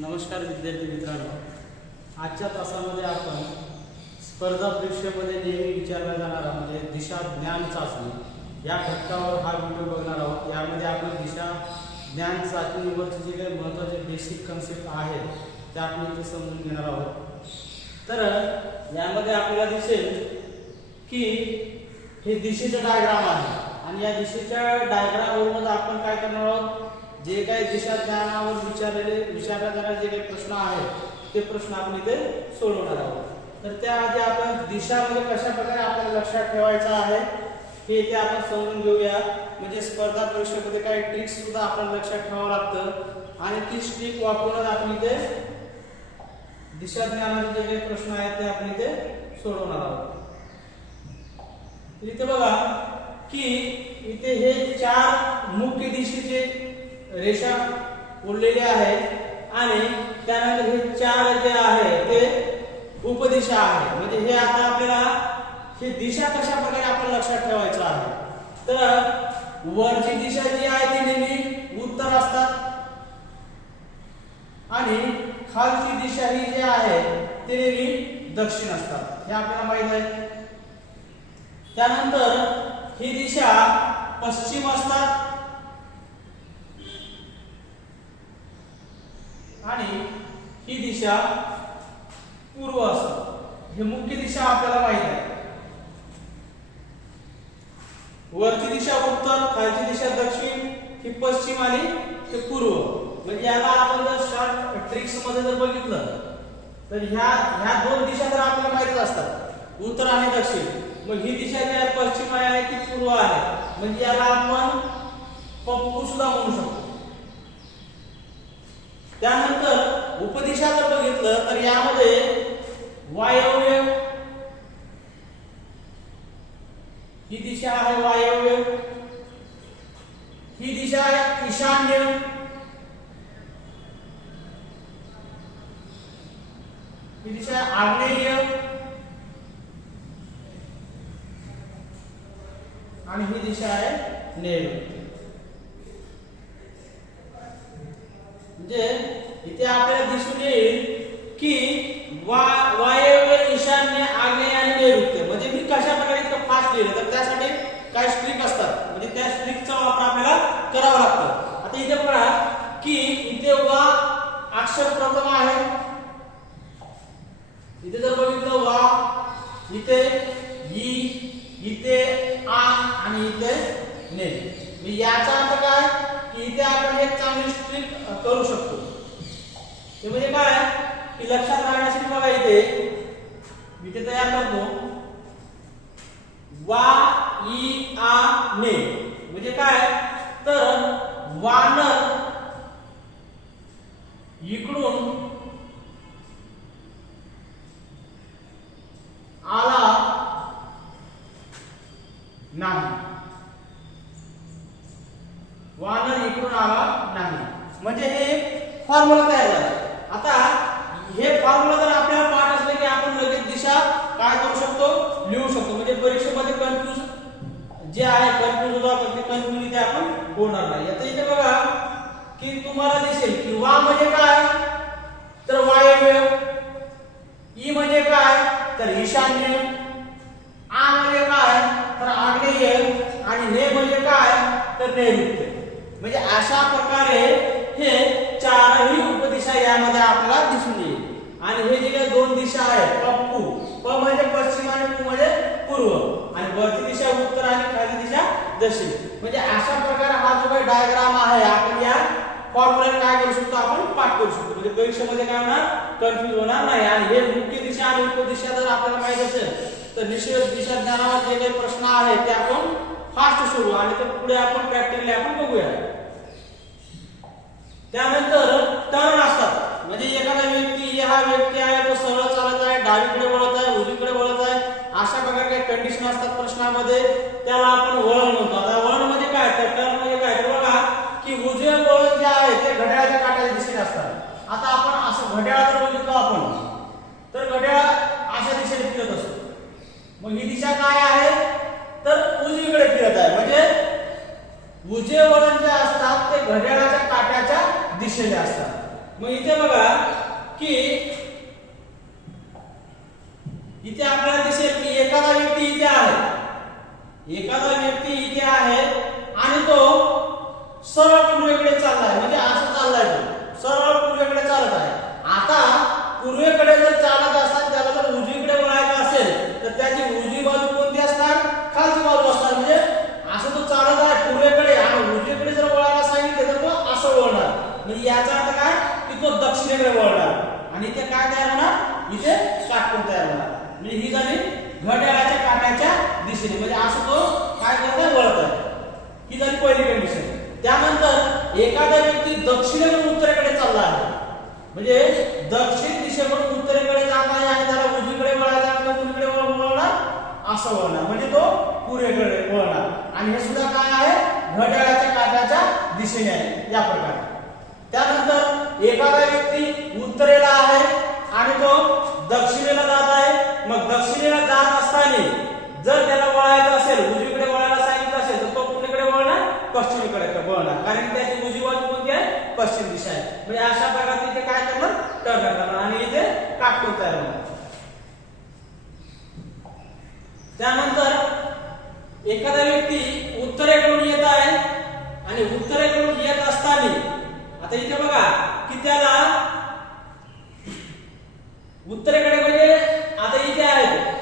नमस्कार विद्यार्थी मित्रांनो, आजच्या तासामध्ये आपण स्पर्धा परीक्षेमध्ये नेहमी विचारला जाणारा म्हणजे दिशा ज्ञान चाचणी या घटकावर हा व्हिडिओ बघणार आहोत। यामध्ये आपण दिशा ज्ञान चाचणीवरचे जे काही महत्त्वाचे बेसिक कन्सेप्ट आहेत ते आपण इथे समजून घेणार आहोत। तर यामध्ये आपल्याला दिसेल की हे दिशेचं डायग्राम आहे आणि या दिशेच्या डायग्रामवरून आपण काय करणार आहोत, जे काही दिशा ज्ञानावर विचारल्या जाणारे जे काही प्रश्न आहेत ते प्रश्न आपण इथे सोडवणार आहोत। तर त्याआधी आपण दिशा म्हणजे कशा प्रकारे आपल्याला लक्षात ठेवायचं आहे हे इथे आपण समजून घेऊया। म्हणजे स्पर्धा परीक्षेमध्ये काही ट्रिक्स सुद्धा आपल्याला लक्षात ठेवावं लागतं आणि ती ट्रिक वापरूनच आपण इथे दिशा ज्ञानाचे जे काही प्रश्न आहेत ते आपण इथे सोडवणार आहोत। इथे बघा की इथे हे चार मुख्य दिशेचे रेषा ओढलेली आहेत आणि त्यानंतर हे चार जे आहे ते उपदिशा आहे। म्हणजे हे आता आपल्याला हे दिशा कशा प्रकारे आपण लक्षात ठेवायचं आहे, तर वरची दिशा जी आहे ती नेहमी उत्तर असतात आणि खालची दिशा ही जी आहे ती नेहमी दक्षिण असतात, हे आपल्याला माहित आहे। त्यानंतर ही दिशा पश्चिम असतात आणि ही दिशा पूर्व असते। हे मुख्य दिशा आपल्याला माहित आहे। वरची दिशा उत्तर, खालची दिशा दक्षिण, ही पश्चिम आणि हे पूर्व। म्हणजे याला आपण जर शॉर्ट ट्रिक्स मध्ये जर बघितलं तर ह्या दोन दिशा जर आपल्याला माहित असतात, उत्तर आणि दक्षिण, मग ही दिशा जी आहे पश्चिम आहे ती पूर्व आहे, म्हणजे याला आपण पप्पू सुद्धा म्हणू शकतो। त्यानंतर उपदिशा जर बघितलं तर यामध्ये वायव्य ही दिशा आहे, वायव्य ही दिशा आहे ईशान्य, ही दिशा आहे आग्नेय आणि ही दिशा आहे नैऋत्य। म्हणजे इथे आपल्याला दिसून येईल की वायव्य, ईशान्य, आग्नेय आणि नैऋत्य। म्हणजे मी कशा प्रकारे इतकं फास्ट लिहिलं तर त्यासाठी काय स्ट्रिक असतात, म्हणजे त्या स्ट्रिकचा वापर आपल्याला करावा लागतो। आता इथे पहा की इथे वा अक्षर प्रथम आहे, इथे जर बघितलं वा, इथे ई, इथे आ आणि इथे ने। याचा अर्थ काय की इथे आपण एक चांगली स्ट्रिक करू शकतो। ते म्हणजे काय की लक्षात राहण्यासाठी बघा इथे तयार करतो वा, ई, आ, ने। म्हणजे काय तर वानर इकडून आला नाही, वानर इकडून आला नाही, म्हणजे हे फॉर्म्युला तयार झाला। आता हे फॉर्म्युला जर आपल्याला पाठ असले की आपण लगेच दिशा काय करू शकतो, लिहू शकतो। म्हणजे परीक्षेमध्ये कन्फ्यूज जे आहे कन्फ्यूज होतो आपण, ते कन्फ्यूज इथे आपण होणार नाही। आता इथे बघा की तुम्हाला दिसेल की वा म्हणजे काय तर वायव्य, ई म्हणजे काय तर ईशान्य, आ म्हणजे काय तर आग्नेय आणि ने म्हणजे काय तर नैऋत्य। म्हणजे अशा प्रकारे हे चारही उपदिशा यामध्ये आपल्याला दिसून येईल। आणि हे जे काही दोन दिशा आहेत, पप्पू, प म्हणजे पश्चिम आणि पू म्हणजे पूर्व, आणि वरची दिशा उत्तर आणि खालची दिशा दक्षिण। म्हणजे अशा प्रकारे हा जो काही डायग्राम आहे आपण या फॉर्म्युला काय करू शकतो, आपण पाठ करू शकतो। म्हणजे परीक्षेमध्ये काय होणार, कन्फ्यूज होणार नाही। आणि हे मुख्य दिशा आणि उपदिशा जर आपल्याला माहित असेल तर निश्चित दिशा ज्ञानावर जे काही प्रश्न आहेत ते आपण फास्ट सोडवू आणि ते पुढे आपण प्रॅक्टिकली आपण बघूया। त्यानंतर टर्न असतात, म्हणजे एखादा व्यक्ती हा व्यक्ती आहे तो सरळ चालत आहे, डावीकडे वळत आहे, उजवीकडे वळत आहे, अशा प्रकारे काही कंडिशन असतात प्रश्नामध्ये, त्याला आपण वळण म्हणतो। आता वळण म्हणजे काय तर टर्न म्हणजे काय तर बघा की उजवे वळण जे आहे ते घड्याळाच्या काट्याच्या दिशेने असतात। आता आपण असं घड्याळ जर बघितलं आपण तर घड्याळ अशा दिशेने फिरत असतो, मग ही दिशा काय आहे तर उजवीकडे फिरत आहे। म्हणजे उजवे वळण जे असतात ते घड्याळाच्या काट्याच्या दिशेने असतात। मग इथे बघा की इथे आपल्याला दिसेल की एखादा व्यक्ती इथे आहे, एखादा व्यक्ती इथे आहे आणि तो सरळ पूर्वेकडे चाललाय, म्हणजे असं चाललाय, तो सरळ पूर्वेकडे चालत आहे. आता पूर्वेकडे जर चालत असतात, त्याला जर उजवीकडे वळायचं असेल तर त्याची उजवी बाजू कोणती असणार? खालची बाजू असणार. म्हणजे असं तो चालत आहे पूर्वेकडे आणि उजवीकडे जर वळायला सांगितलं तर तो असं वळणार. म्हणजे याचा अर्थ काय की तो दक्षिणेकडे वळणार आणि इथे काय तयार होणार? इथे काटकोन तयार होणार. म्हणजे ही झाली घड्याळाच्या काट्याच्या दिशेने, म्हणजे असं तो काय करतोय? वळत आहे. ही झाली पहिली कंडिशन. त्यानंतर एखादा व्यक्ती दक्षिणेकडून उत्तरेकडे चालला आहे, म्हणजे दक्षिण दिशेकडून उत्तरेकडे जात आहे आणि त्याला उजवीकडे वळायचं आहे, तो उजवीकडे वळणार, असं वळणार, म्हणजे तो पूर्वेकडे वळणार. आणि हे सुद्धा काय आहे? घड्याळाच्या काट्याच्या दिशेने आहे, या प्रकारे. त्यानंतर एखादा व्यक्ती उत्तरेला आहे आणि तो दक्षिणेला जात आहे. मग दक्षिणेला जात असताना जर त्याला वळायचं असेल, उजवीकडे वळायला सांगितलं असेल, तर तो कुणीकडे वळणार? पश्चिमेकडे वळणार, कारण त्याची उजवी बाजू कोणती आहे? पश्चिम दिशा आहे. म्हणजे अशा प्रकारे इथे काय करणार? टर्न करणार आणि इथे काटकोन तयार होणार. त्यानंतर एखादा व्यक्ती उत्तरेकडून येत आहे आणि उत्तरेकडून येत असताना आता इथे बघा की त्याला उत्तरेकडे, म्हणजे आता इथे आहे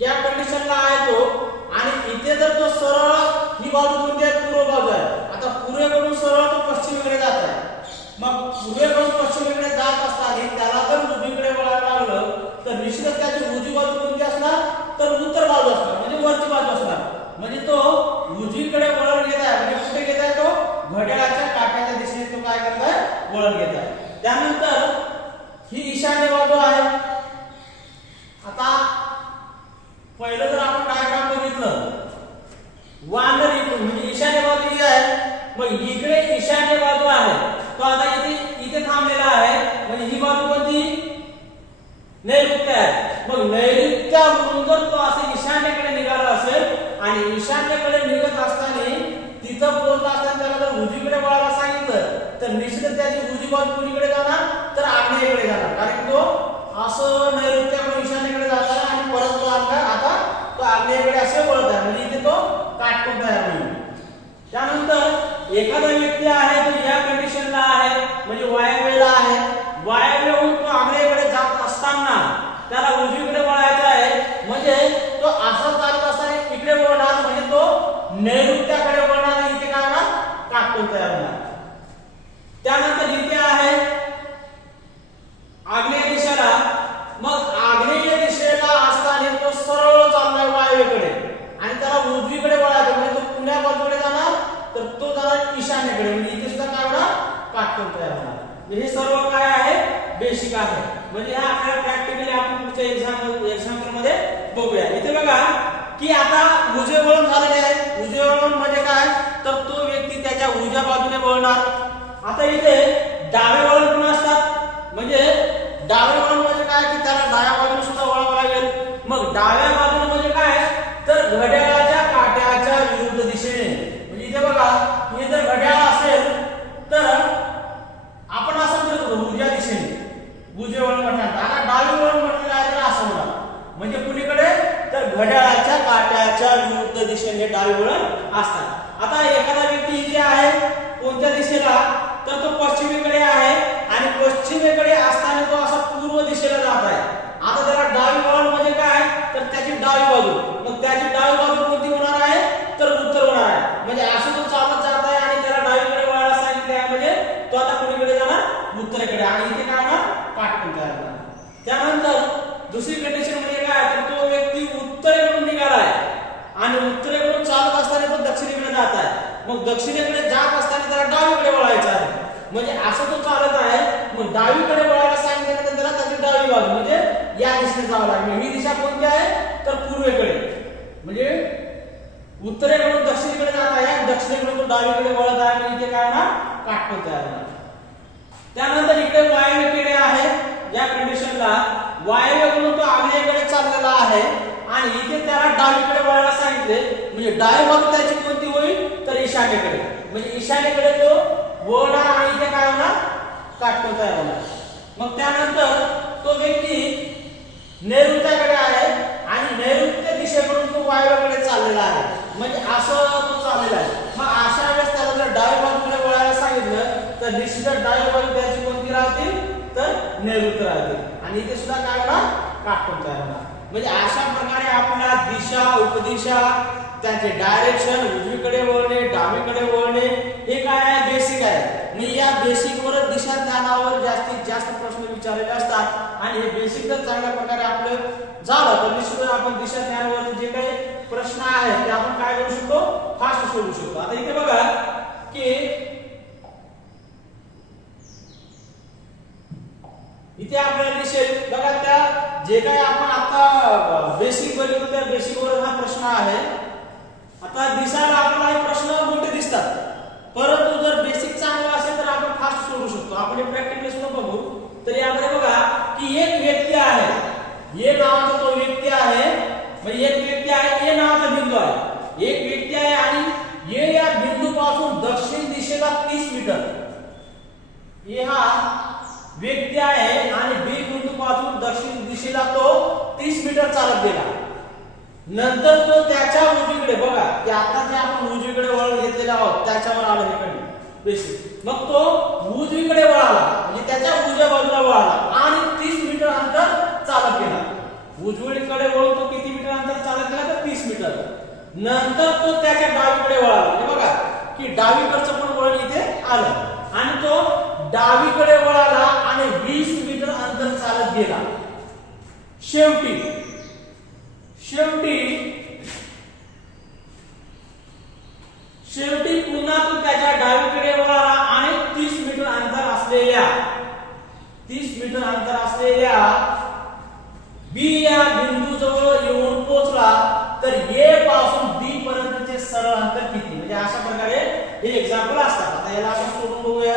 या कंडिशनला आहे तो, आणि इथे जर तो सरळ, ही बाजू कोणती आहे? पूर्व बाजू आहे. आता पूर्वेकडून सरळ तो पश्चिमेकडे जात आहे. मग पूर्वेकडून पश्चिमेकडे जात असताना त्याला जर उजवीकडे वळायला लागलं तर निश्चितच त्याची उजवी बाजू कोणती असणार? तर उत्तर बाजू असणार, म्हणजे वरची बाजू असणार. म्हणजे तो उजवीकडे वळण घेत आहे, म्हणजे कुठे घेत आहे? तो घड्याळाच्या काट्याच्या दिशेने तो काय करत आहे? वळण घेत आहे. त्यानंतर ही ईशान्य बाजू आहे. आता पहिलं जर आपण डायग्राम बघितलं, वानर इकडून, म्हणजे ईशान्य बाजू ही आहे, मग इकडे ईशान्य बाजू आहे, तो आता इथे थांबलेला आहे, म्हणजे ही बाजू कोणती? नैऋत्य आहे. मग नैऋत्यावरून जर तो असं ईशान्येकडे निघाला असेल आणि ईशान्येकडे निघत असताना तिथं पोहोचला असताना त्याला जर उजवीकडे वळायला सांगितलं तर निश्चितच त्याची उजवी बाजू कुणीकडे जाणार? तर आग्नेयेकडे जाणार, कारण तो असं नैऋत्याकडून ईशान्येकडे जात आहे आणि परत तो आता तो आग्नेयेकडे असे वळत आहे, म्हणजे इथे तो काटकोन तयार होईल. त्यानंतर एखादा व्यक्ती आहे तो या कंडिशनला आहे, म्हणजे वायव्येला आहे. वायव्येहून तो आग्नेयेकडे जात असताना त्याला उजवीकडे वळायचं आहे, म्हणजे तो असा चालत असताना इकडे वळणार, म्हणजे तो नैऋत्याकडे वळणार आणि इथे काय होणार? काटकोन तयार होणार. त्यानंतर इथे आहे आग्नेय दिशेला, मग आग्नेय दिशेला असताना तो सरळ चाललाय वायव्येकडे आणि त्याला उजवीकडे वळायचं, म्हणजे तो पुण्या बाजूकडे जाणार, तर तो जाणार ईशान्येकडे, म्हणजे इथे सुद्धा काय होणार? काटकोन तयार होणार. हे सर्व काय आहे? बेसिक आहे. म्हणजे हा आपल्याला प्रॅक्टिकली आपण पुढच्या एक्झाम्पल मध्ये बघूया. इथे बघा की आता उजवे वळण झालेले आहे. उजवे वळण म्हणजे काय? तर तो व्यक्ती त्याच्या उजव्या बाजूने वळणार. आता इथे डावे वळण पण असतात, म्हणजे डावे वळण म्हणजे काय की त्याला डाव्या बाजूने सुद्धा वळावं लागेल. मग डाव्या बाजूने म्हणजे काय? तर घड्याळाच्या काट्याच्या विरुद्ध दिशेने. म्हणजे इथे बघा, हे जर घड्याळ असेल तर आपण असं करतो उजव्या दिशेने, उजवे वळण म्हणतात. आता डावे वळण म्हटलं आहे तर असं होणार, म्हणजे कुणीकडे? तर घड्याळाच्या काट्याच्या विरुद्ध दिशेने डावे वळण असतात. आता एखादा व्यक्ती इथे आहे, कोणत्या दिशेला? तर तो पश्चिमेकडे आहे आणि पश्चिमेकडे असताना तो असा पूर्व दिशेला जात आहे. आता त्याला डावी वळण म्हणजे काय? तर त्याची डावी बाजू. मग त्याची डावी बाजू कोणती होणार आहे? तर उत्तर होणार आहे. म्हणजे असं तो चालत जात आहे आणि त्याला डावीकडे वळायला सांगितले आहे, म्हणजे तो आता कुणीकडे जाणार? उत्तरेकडे. आणि इथे काय होणार? काटकोन तयार होणार. त्यानंतर दुसरी कंडिशन म्हणजे काय? तर तो व्यक्ती उत्तरेकडून निघाला आहे आणि उत्तरेकडून चालत असताना तो दक्षिणेकडे जात आहे. मग दक्षिणेकडे जात असताना त्याला डावीकडे वळायचं आहे, म्हणजे असं तो चालत आहे. मग डावीकडे वळायला सांगितल्यानंतर त्याला त्याची डावी बाजू म्हणजे या दिशेने जावं लागेल. ही दिशा कोणती आहे? तर पूर्वेकडे. म्हणजे उत्तरेकडून दक्षिणेकडे जात आहे, दक्षिणेकडून तो डावीकडे वळत आहे, म्हणजे इथे काय होणार? काटकोन तयार होणार. त्यानंतर इकडे वायव्येकडे आहे. या कंडिशनला वायव्येकडून तो आग्नेयेकडे चाललेला आहे आणि इथे त्याला डावीकडे वळायला सांगितले, म्हणजे डावी बाजू त्याची कोणती होईल? तर ईशान्येकडे. म्हणजे ईशान्येकडे तो वळणार काटकोन तयार होणार. मग त्यानंतर तो व्यक्ती नैऋत्याकडे आहे आणि नैऋत्य दिशेकडून तो वायव्याकडे चाललेला आहे. म्हणजे असं तो चाललेला आहे. मग अशा वेळेस त्याला जर डाव्या बाजूला वळायला सांगितलं तर निश्चितच डाव्या बाजू त्याची कोणती राहतील तर नैऋत्य राहतील आणि इथे सुद्धा काय होणार काटकोन तयार होणार. म्हणजे अशा प्रकारे आपल्याला दिशा उपदिशा त्याचे डायरेक्शन उजवीकडे वळणे डावीकडे वळणे हे काय आहे बेसिक आहे. म्हणजे या बेसिक वर दिशा ज्ञानावर जास्तीत जास्त प्रश्न विचारलेले असतात आणि हे बेसिक जर चांगल्या प्रकारे आपलं झालं तर निश्चितच आपण दिशा ज्ञानावर जे काही प्रश्न आहेत ते आपण काय करू शकतो फास्ट सोडवू शकतो. आता इथे बघा की इथे आपल्याला दिसेल बघा त्या जे काही आपण आता बेसिक बघितलं त्या बेसिक वर हा प्रश्न आहे. आता दिसायला आपल्याला हे प्रश्न मोठे दिसतात परंतु जर बेसिक चांगला असेल तर आपण फास्ट सोडवू शकतो. आपण प्रॅक्टिकली सुद्धा बघू. तर यामध्ये बघा की एक व्यक्ती आहे ए नावाचा तो व्यक्ती आहे. म्हणजे एक व्यक्ती आहे ए नावाचा बिंदू आहे. एक व्यक्ती आहे आणि ए या बिंदूपासून दक्षिण दिशेला 30 मीटर ए हा व्यक्ती आहे आणि बी बिंदूपासून दक्षिण दिशेला तो 30 मीटर चालत गेला. नंतर तो त्याच्या उजवीकडे बघा की आता जे आपण उजवीकडे वळण घेतलेले आहोत त्याच्यावर आलं हे कधी बेसिक. मग तो उजवीकडे वळाला म्हणजे त्याच्या उजव्या बाजूला वळाला आणि 30 मीटर अंतर चालत गेला. उजवीकडे वळून तो किती मीटर अंतर चालत गेला तर 30 मीटर. नंतर तो त्याच्या डावीकडे वळाला. हे बघा की डावीकडचं पण वळण इथे आलं आणि तो डावीकडे वळाला आणि 20 मीटर अंतर चालत गेला. शेवटी पुन्हा तो त्याच्या डावीकडे वळाला आणि 30 मीटर अंतर असलेल्या बी या बिंदू जवळ येऊन पोहोचला तर ए पासून बी पर्यंतचे सरळ अंतर किती. म्हणजे अशा प्रकारे हे एक्झाम्पल असतात. आता याला आपण सोडून बघूया.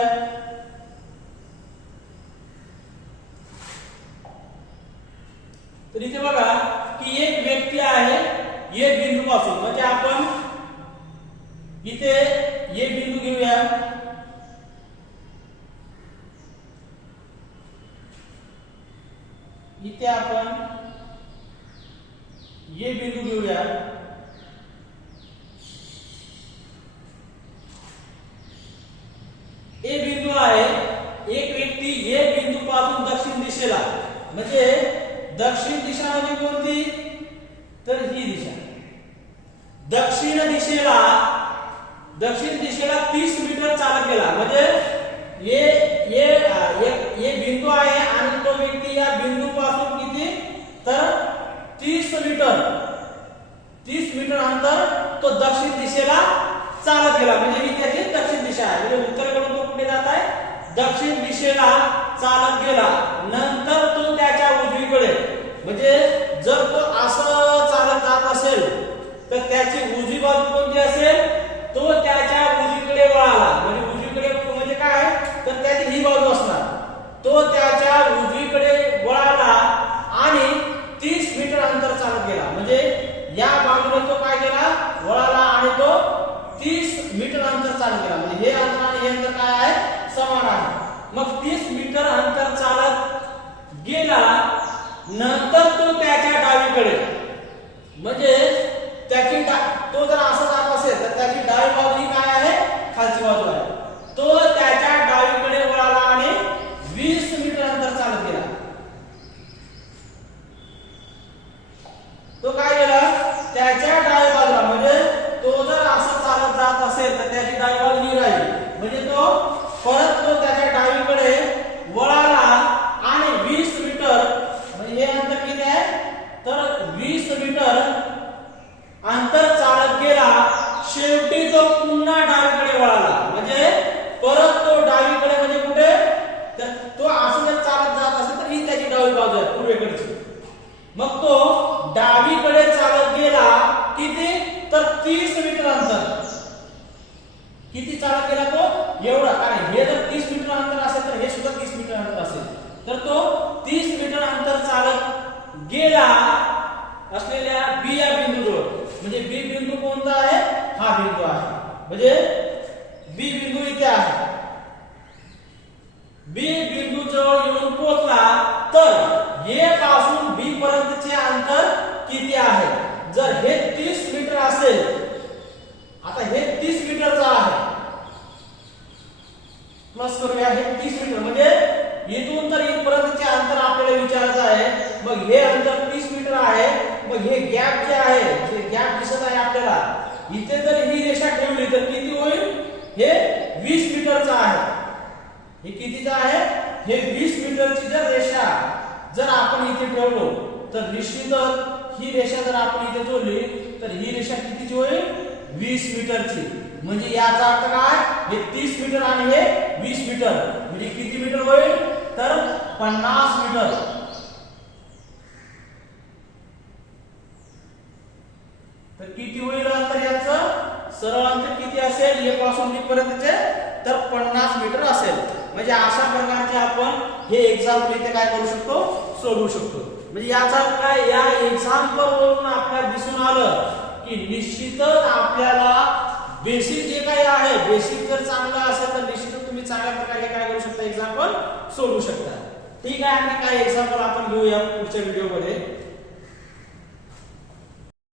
तर इथे बघा की एक व्यक्ती आहे ए बिंदू पासून म्हणजे आपण इथे ए बिंदू घेऊया. इथे आपण ए बिंदू घेऊया. ए बिंदू आहे. एक व्यक्ती ए बिंदू पासून दक्षिण दिशेला म्हणजे दक्षिण दिशा म्हणजे कोणती तर ही दिशा. दक्षिण दिशेला 30 मीटर चालत गेला. म्हणजे ये बिंदू आहे आणि तो व्यक्ती या बिंदू पासून किती तर 30 मीटर अंतर तो दक्षिण दिशेला चालत गेला. म्हणजे ही त्याची दक्षिण दिशा आहे. म्हणजे उत्तरेकडून तो कुठे जात आहे दक्षिण दिशेला चालत गेला. नंतर तो त्याच्या उजवीकडे म्हणजे जर तो असं चालत जात असेल तर त्याची उजवी बाजू कोणती असेल तो त्याच्या उजवीकडे वळाला. म्हणजे उजवीकडे म्हणजे काय तर त्याची ही बाजू असणार. तो त्याच्या उजवीकडे वळाला आणि 30 मीटर अंतर चालत गेला. म्हणजे या बाजूने तो काय केला वळाला आणि तो 30 मीटर अंतर चालत गेला. म्हणजे हे अंतर आणि हे अंतर काय आहे समान आहे. मग 30 मीटर अंतर चालत गेला. नंतर तो त्याच्या डावीकडे म्हणजे तो जर असं जात असेल तर त्याची डावी बाजू ही काय आहे खालची बाजू आहे. तो त्याच्या डावीकडे वळाला आणि 20 मीटर अंतर चालत गेला. तो काय केला त्याच्या डावी बाजूला म्हणजे तो जर असं चालत जात असेल तर त्याची डावी बाजू ही राहील. म्हणजे तो परत तो त्याच्या डावीकडे वळाला आणि 20 मीटर म्हणजे हे अंतर किती आहे तर 20 मीटर अंतर चालत गेला. शेवटी तो पुन्हा डावीकडे वळाला. म्हणजे परत तो डावीकडे म्हणजे कुठे तर तो असं जर चालत जात असेल तर ही त्याची डावी बाजू आहे पूर्वेकडची. मग तो डावीकडे चालत गेला किती तर 30 मीटर अंतर. किती चालत गेला तो एवढा. कारण हे जर 30 मीटर अंतर असेल तर हे सुद्धा 30 मीटर अंतर असेल. तर तो 30 मीटर अंतर चालत गेला असलेल्या बी या बिंदूजवळ. म्हणजे बी बिंदू कोणता आहे हा बिंदू आहे. म्हणजे बी बिंदू इथे आहे. बी बिंदू जवळ येऊन पोहोचला तर ए पासून बी पर्यंतचे अंतर किती आहे? जर हे 30 मीटर असेल, आता हे 30 मीटरचं आहे, प्लस करूया, हे 30 मीटर म्हणजे इथून तर इथपर्यंतचे अंतर आपल्याला विचारायचं आहे. मग हे अंतर 30 मीटर आहे. मग हे गॅप जे आहे, जे गॅप दिसत आहे आपल्याला, इथे जर ही रेषा ठेवली तर किती होईल? हे 20 मीटरचं आहे. हे कितीचं आहे? हे 20 मीटरची जर रेषा जर आपण इथे ठेवलो तर निश्चितच ही रेषा जर आपण इथे जोडली तर ही रेषा कितीची होईल? 20 मीटरची. म्हणजे याचा अर्थ काय? हे 30 मीटर आणि हे 20 मीटर म्हणजे किती मीटर होईल? तर 50 मीटर. तर किती होईल अंतर याचं? सरळ अंतर किती असेल ए पासून बी पर्यंतचे? तर 50 मीटर असेल. म्हणजे अशा प्रकारचे आपण हे एक्झाम्पल इथे काय करू शकतो? सोडवू शकतो. म्हणजे याचा काय, या एक्झाम्पल वरून आपल्याला दिसून आलं की निश्चितच आपल्याला बेसिक जे काही आहे, बेसिक जर चांगलं असेल तर निश्चितच तुम्ही चांगल्या प्रकारे काय करू शकता? एक्झाम्पल सोडवू शकता. ठीक आहे, आणि काही एक्झाम्पल आपण घेऊया पुढच्या व्हिडिओमध्ये.